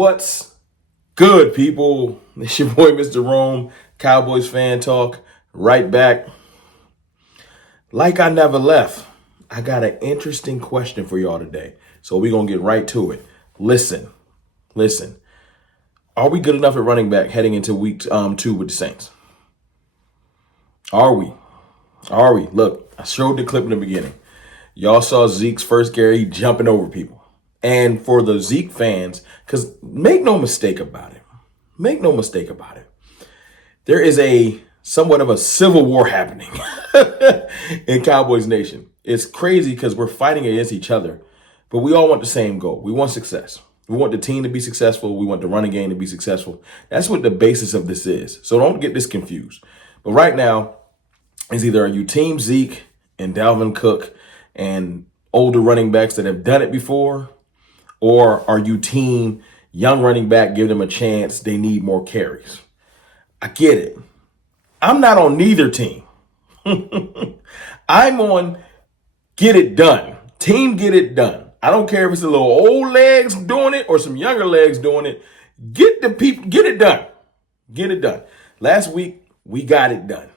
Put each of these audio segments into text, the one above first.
What's good, people? It's your boy, Mr. Rome, Cowboys fan talk, right back. Like I never left, I got an interesting question for y'all today. So we're going to get right to it. Listen. Are we good enough at running back heading into week 2 with the Saints? Are we? Look, I showed the clip in the beginning. Y'all saw Zeke's first carry jumping over people. And for the Zeke fans, because make no mistake about it. There is somewhat of a civil war happening in Cowboys Nation. It's crazy because we're fighting against each other, but we all want the same goal. We want success. We want the team to be successful. We want the running game to be successful. That's what the basis of this is. So don't get this confused. But right now, it's either are you team Zeke and Dalvin Cook and older running backs that have done it before, or are you team young running back, give them a chance, they need more carries? I get it. I'm not on neither team. I'm on get it done. Team get it done. I don't care if it's a little old legs doing it or some younger legs doing it. Get it done. Get it done. Last week, we got it done.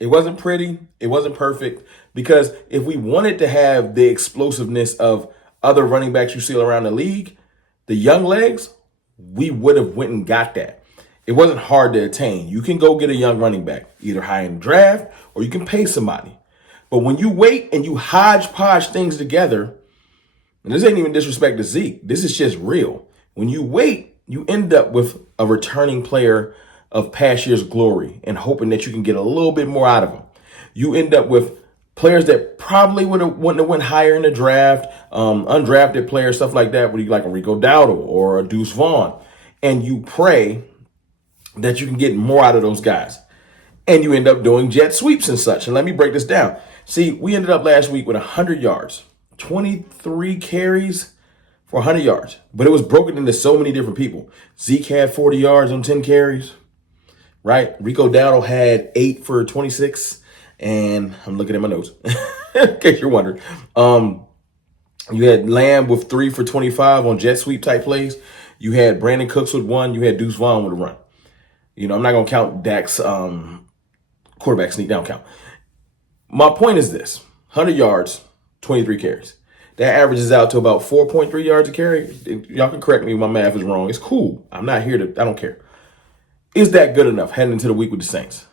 It wasn't pretty. It wasn't perfect, because if we wanted to have the explosiveness of other running backs you see around the league, the young legs, we would have went and got that. It wasn't hard to attain. You can go get a young running back, either high in the draft or you can pay somebody. But when you wait and you hodgepodge things together, and this ain't even disrespect to Zeke, this is just real. When you wait, you end up with a returning player of past year's glory and hoping that you can get a little bit more out of them. You end up with players that probably wouldn't have went higher in the draft, undrafted players, stuff like that, like a Rico Dowdle or a Deuce Vaughn. And you pray that you can get more out of those guys. And you end up doing jet sweeps and such. And let me break this down. See, we ended up last week with 100 yards, 23 carries for 100 yards. But it was broken into so many different people. Zeke had 40 yards on 10 carries, right? Rico Dowdle had 8 for 26. And I'm looking at my notes, in case you're wondering. You had Lamb with 3 for 25 on jet sweep type plays. You had Brandon Cooks with 1. You had Deuce Vaughn with a run. You know, I'm not going to count Dak's quarterback sneak down count. My point is this: 100 yards, 23 carries. That averages out to about 4.3 yards a carry. Y'all can correct me if my math is wrong. It's cool. I don't care. Is that good enough heading into the week with the Saints?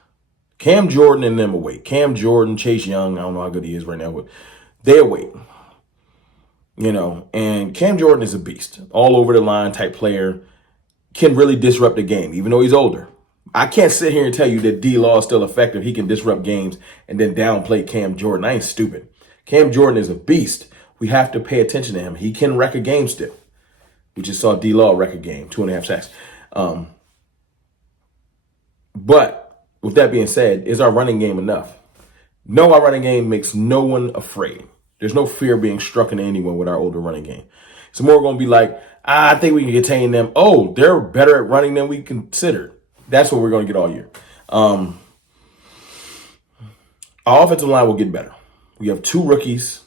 Cam Jordan and them away. Cam Jordan, Chase Young, I don't know how good he is right now, but they away. You know, and Cam Jordan is a beast. All over the line type player. Can really disrupt the game, even though he's older. I can't sit here and tell you that D-Law is still effective. He can disrupt games and then downplay Cam Jordan. I ain't stupid. Cam Jordan is a beast. We have to pay attention to him. He can wreck a game still. We just saw D-Law wreck a game, 2.5 sacks. But with that being said, is our running game enough? No, our running game makes no one afraid. There's no fear being struck into anyone with our older running game. It's more going to be like, I think we can contain them. Oh, they're better at running than we considered. That's what we're going to get all year. Our offensive line will get better. We have 2 rookies.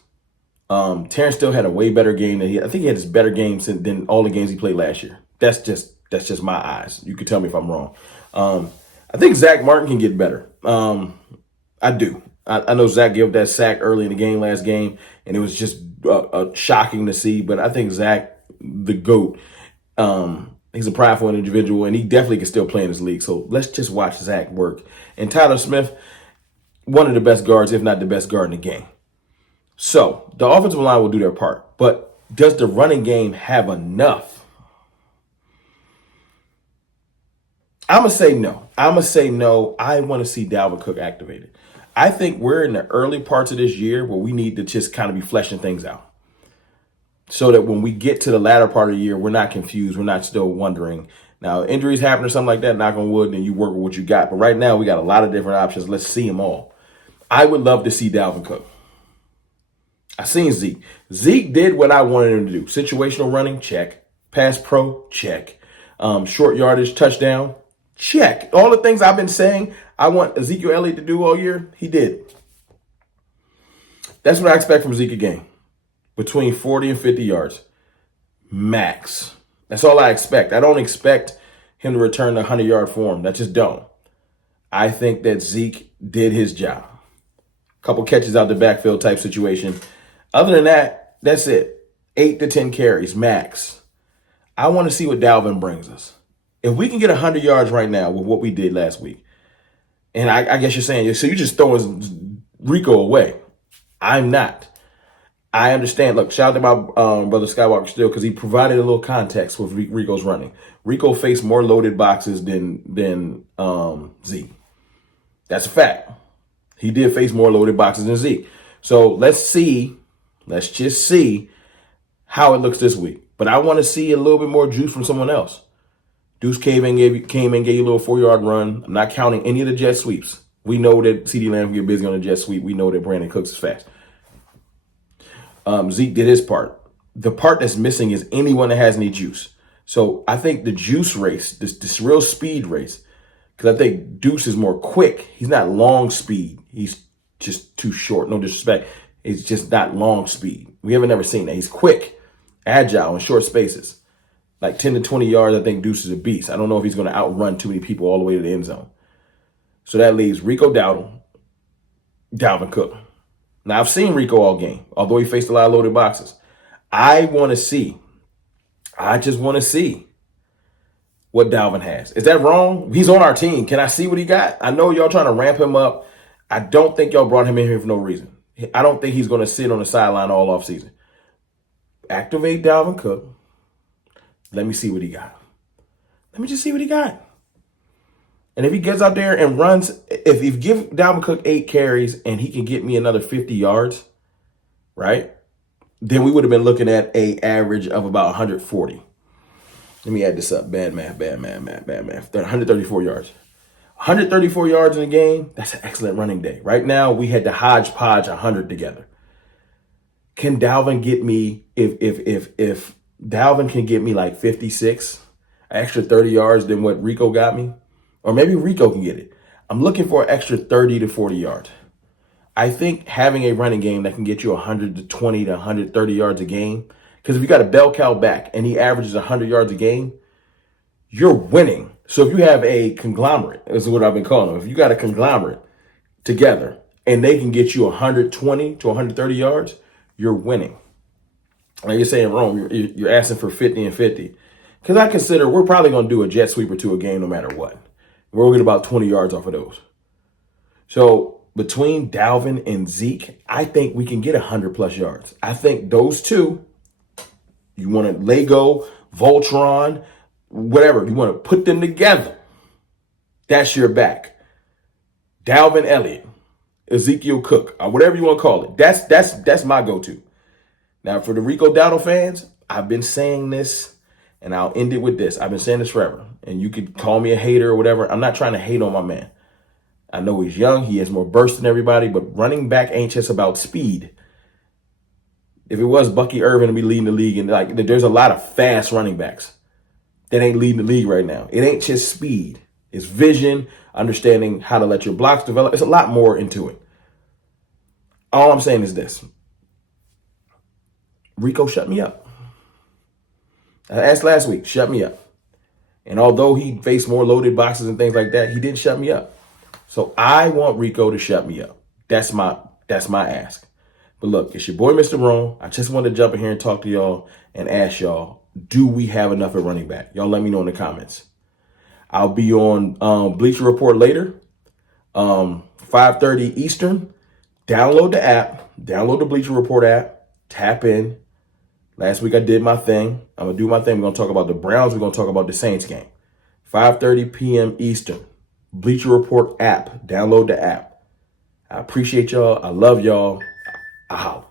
Terrence still had a way better game than I think he had his better game than all the games he played last year. That's just my eyes. You can tell me if I'm wrong. I think Zach Martin can get better. I do. I know Zach gave up that sack early in the game last game, and it was just shocking to see. But I think Zach, the GOAT, he's a prideful individual, and he definitely can still play in this league. So let's just watch Zach work. And Tyler Smith, one of the best guards, if not the best guard in the game. So the offensive line will do their part. But does the running game have enough? I'm going to say no. I want to see Dalvin Cook activated. I think we're in the early parts of this year where we need to just kind of be fleshing things out, so that when we get to the latter part of the year, we're not confused. We're not still wondering. Now, injuries happen or something like that, knock on wood, and you work with what you got. But right now, we got a lot of different options. Let's see them all. I would love to see Dalvin Cook. I seen Zeke. Zeke did what I wanted him to do. Situational running, check. Pass pro, check. Short yardage, touchdown, check. All the things I've been saying I want Ezekiel Elliott to do all year, he did. That's what I expect from Zeke again. Between 40 and 50 yards. Max. That's all I expect. I don't expect him to return the 100-yard form. That just don't. I think that Zeke did his job. Couple catches out the backfield type situation. Other than that, that's it. 8 to 10 carries max. I want to see what Dalvin brings us. If we can get 100 yards right now with what we did last week, and I guess you're saying, so you're just throwing Rico away. I'm not. I understand. Look, shout out to my brother Skywalker still, because he provided a little context with Rico's running. Rico faced more loaded boxes than Zeke. That's a fact. He did face more loaded boxes than Zeke. So let's just see how it looks this week. But I want to see a little bit more juice from someone else. Deuce came in, gave you a little 4-yard run. I'm not counting any of the jet sweeps. We know that CeeDee Lamb can get busy on the jet sweep. We know that Brandon Cooks is fast. Zeke did his part. The part that's missing is anyone that has any juice. So I think the juice race, this real speed race, because I think Deuce is more quick. He's not long speed. He's just too short. No disrespect. It's just not long speed. We haven't ever seen that. He's quick, agile in short spaces. Like 10 to 20 yards, I think Deuce is a beast. I don't know if he's going to outrun too many people all the way to the end zone. So that leaves Rico Dowdle, Dalvin Cook. Now, I've seen Rico all game, although he faced a lot of loaded boxes. I just want to see what Dalvin has. Is that wrong? He's on our team. Can I see what he got? I know y'all trying to ramp him up. I don't think y'all brought him in here for no reason. I don't think he's going to sit on the sideline all offseason. Activate Dalvin Cook. Let me see what he got. Let me just see what he got. And if he gets out there and runs, if you give Dalvin Cook 8 carries and he can get me another 50 yards, right? Then we would have been looking at a average of about 140. Let me add this up. Bad math. 134 yards. 134 yards in a game, that's an excellent running day. Right now, we had to hodgepodge 100 together. Can Dalvin get me, if Dalvin can get me like 56, an extra 30 yards than what Rico got me, or maybe Rico can get it. I'm looking for an extra 30 to 40 yards. I think having a running game that can get you 120 to 130 yards a game, because if you got a bell cow back and he averages 100 yards a game, you're winning. So if you have a conglomerate, this is what I've been calling them. If you got a conglomerate together and they can get you 120 to 130 yards, you're winning. Like you're saying, Rome, you're asking for 50 and 50. Because I consider we're probably going to do a jet sweeper to a game no matter what. We're going to get about 20 yards off of those. So between Dalvin and Zeke, I think we can get 100 plus yards. I think those two, you want to Lego, Voltron, whatever, you want to put them together. That's your back. Dalvin Elliott, Ezekiel Cook, or whatever you want to call it. That's my go-to. Now, for the Rico Dowdle fans, I've been saying this, and I'll end it with this. I've been saying this forever, and you could call me a hater or whatever. I'm not trying to hate on my man. I know he's young. He has more burst than everybody, but running back ain't just about speed. If it was, Bucky Irvin would be leading the league, and like there's a lot of fast running backs that ain't leading the league right now. It ain't just speed. It's vision, understanding how to let your blocks develop. It's a lot more into it. All I'm saying is this. Rico shut me up. I asked last week, shut me up. And although he faced more loaded boxes and things like that, he didn't shut me up. So I want Rico to shut me up. That's my ask. But look, it's your boy, Mr. Rome. I just wanted to jump in here and talk to y'all and ask y'all, do we have enough at running back? Y'all let me know in the comments. I'll be on Bleacher Report later, 5:30 Eastern. Download the app. Download the Bleacher Report app. Tap in. Last week I did my thing. I'm going to do my thing. We're going to talk about the Browns. We're going to talk about the Saints game. 5:30 p.m. Eastern. Bleacher Report app. Download the app. I appreciate y'all. I love y'all. I holla.